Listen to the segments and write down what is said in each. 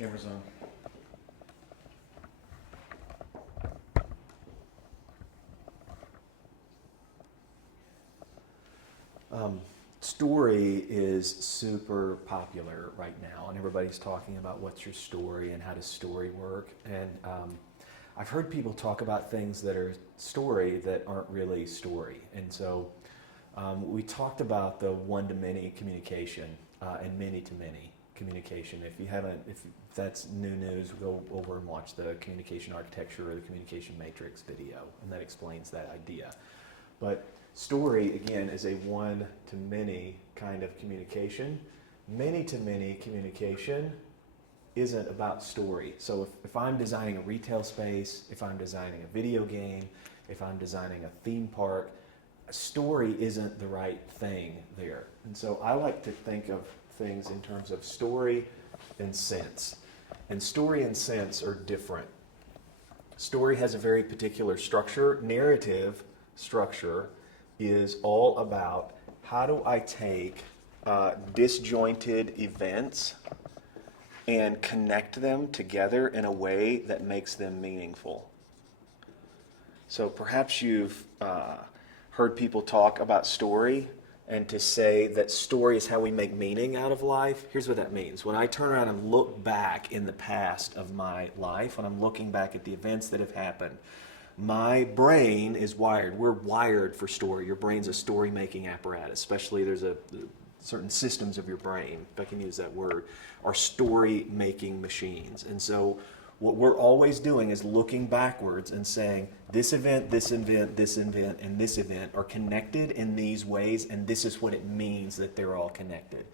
Camera's on. Story is super popular right now, and everybody's talking about what's your story and how does story work. And I've heard people talk about things that are story that aren't really story. And so we talked about the one-to-many communication and many-to-many communication. If that's new news, go over and watch the communication architecture or the communication matrix video, and that explains that idea. But story, again, is a one-to-many kind of communication. Many-to-many communication isn't about story. So if I'm designing a retail space, if I'm designing a video game, if I'm designing a theme park, a story isn't the right thing there. And so I like to think of things in terms of story and sense. And story and sense are different. Story has a very particular structure. Narrative structure is all about how do I take disjointed events and connect them together in a way that makes them meaningful. So perhaps you've heard people talk about story, and to say that story is how we make meaning out of life. Here's what that means. When I turn around and look back in the past of my life, when I'm looking back at the events that have happened, my brain is wired. We're wired for story. Your brain's a story-making apparatus, especially there's certain systems of your brain, if I can use that word, are story-making machines. And so what we're always doing is looking backwards and saying, this event, this event, this event, and this event are connected in these ways, and this is what it means that they're all connected.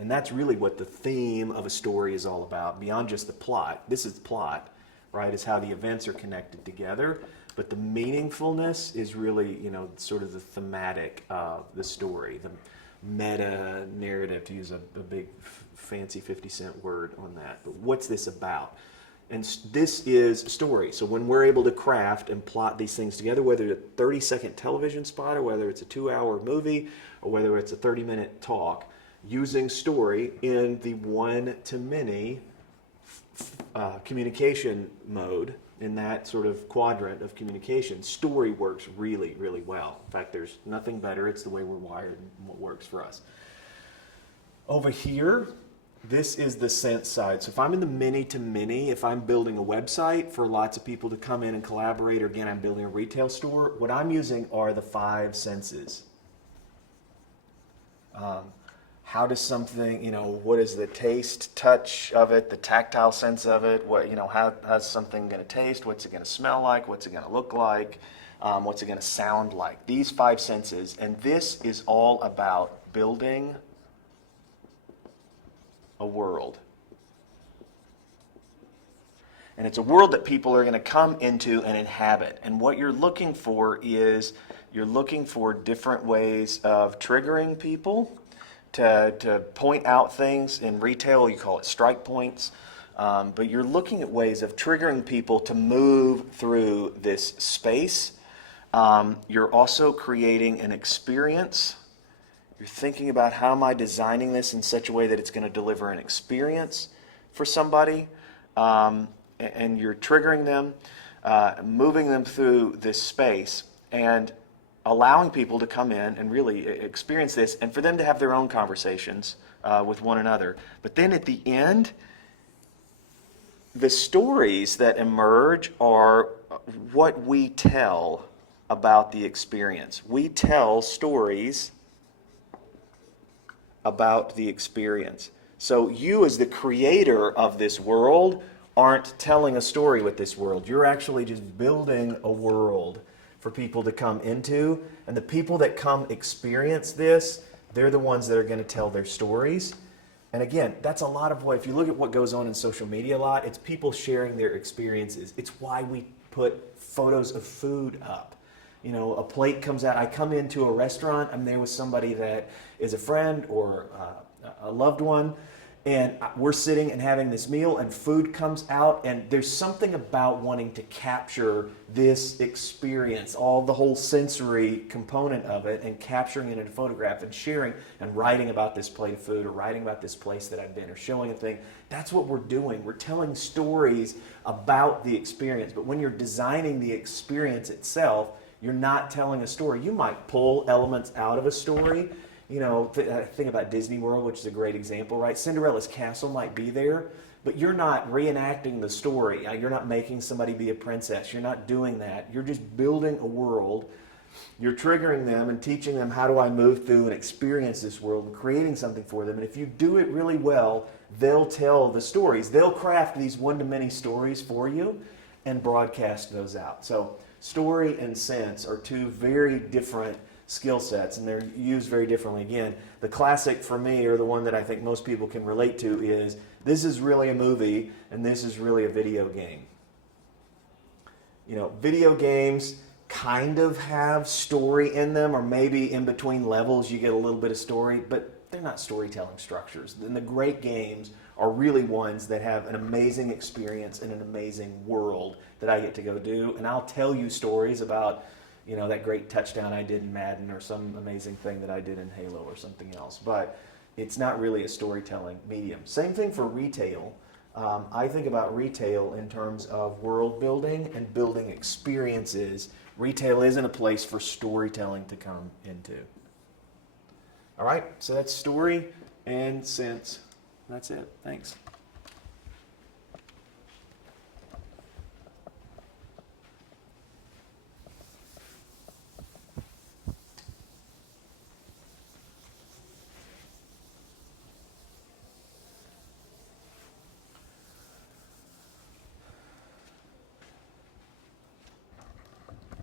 And that's really what the theme of a story is all about, beyond just the plot. This is plot, right, is how the events are connected together. But the meaningfulness is really, sort of the thematic of the story, the meta narrative, to use a big fancy 50-cent word on that. But what's this about? And this is story. So when we're able to craft and plot these things together, whether it's a 30-second television spot, or whether it's a 2-hour movie, or whether it's a 30-minute talk, using story in the one-to-many communication mode, in that sort of quadrant of communication, story works really, really well. In fact, there's nothing better. It's the way we're wired and what works for us. Over here, this is the sense side. So if I'm in the many-to-many, if I'm building a website for lots of people to come in and collaborate, or again, I'm building a retail store, what I'm using are the 5 senses. How does something, what is the taste, touch of it, the tactile sense of it? What, how's something going to taste? What's it going to smell like? What's it going to look like? What's it going to sound like? These 5 senses, and this is all about building a world. And it's a world that people are going to come into and inhabit. And what you're looking for is, you're looking for different ways of triggering people to point out things. In retail, you call it strike points. But you're looking at ways of triggering people to move through this space. You're also creating an experience. You're thinking about, how am I designing this in such a way that it's going to deliver an experience for somebody? And you're triggering them, moving them through this space, and allowing people to come in and really experience this, and for them to have their own conversations with one another. But then at the end, the stories that emerge are what we tell about the experience. We tell stories about the experience. So you, as the creator of this world, aren't telling a story with this world. You're actually just building a world for people to come into, and the people that come experience this, they're the ones that are going to tell their stories. And again, that's a lot of what, if you look at what goes on in social media a lot, it's people sharing their experiences. It's why we put photos of food up. A plate comes out, I come into a restaurant, I'm there with somebody that is a friend or a loved one, And we're sitting and having this meal, and food comes out, and there's something about wanting to capture this experience, all the whole sensory component of it, and capturing it in a photograph and sharing and writing about this plate of food or writing about this place that I've been or showing a thing. That's what we're doing. We're telling stories about the experience. But when you're designing the experience itself, you're not telling a story. You might pull elements out of a story. You know, think about Disney World, which is a great example, right? Cinderella's castle might be there, but you're not reenacting the story. You're not making somebody be a princess. You're not doing that. You're just building a world. You're triggering them and teaching them, how do I move through and experience this world, and creating something for them. And if you do it really well, they'll tell the stories. They'll craft these one-to-many stories for you and broadcast those out. So story and sense are two very different skill sets, and they're used very differently. Again, the classic for me, or the one that I think most people can relate to, is this is really a movie and this is really a video game. You know, video games kind of have story in them, or maybe in between levels you get a little bit of story, but they're not storytelling structures. And the great games are really ones that have an amazing experience and an amazing world that I get to go do, and I'll tell you stories about, you know, that great touchdown I did in Madden, or some amazing thing that I did in Halo, or something else. But it's not really a storytelling medium. Same thing for retail. I think about retail in terms of world building and building experiences. Retail isn't a place for storytelling to come into. All right, so that's story and sense. That's it. Thanks.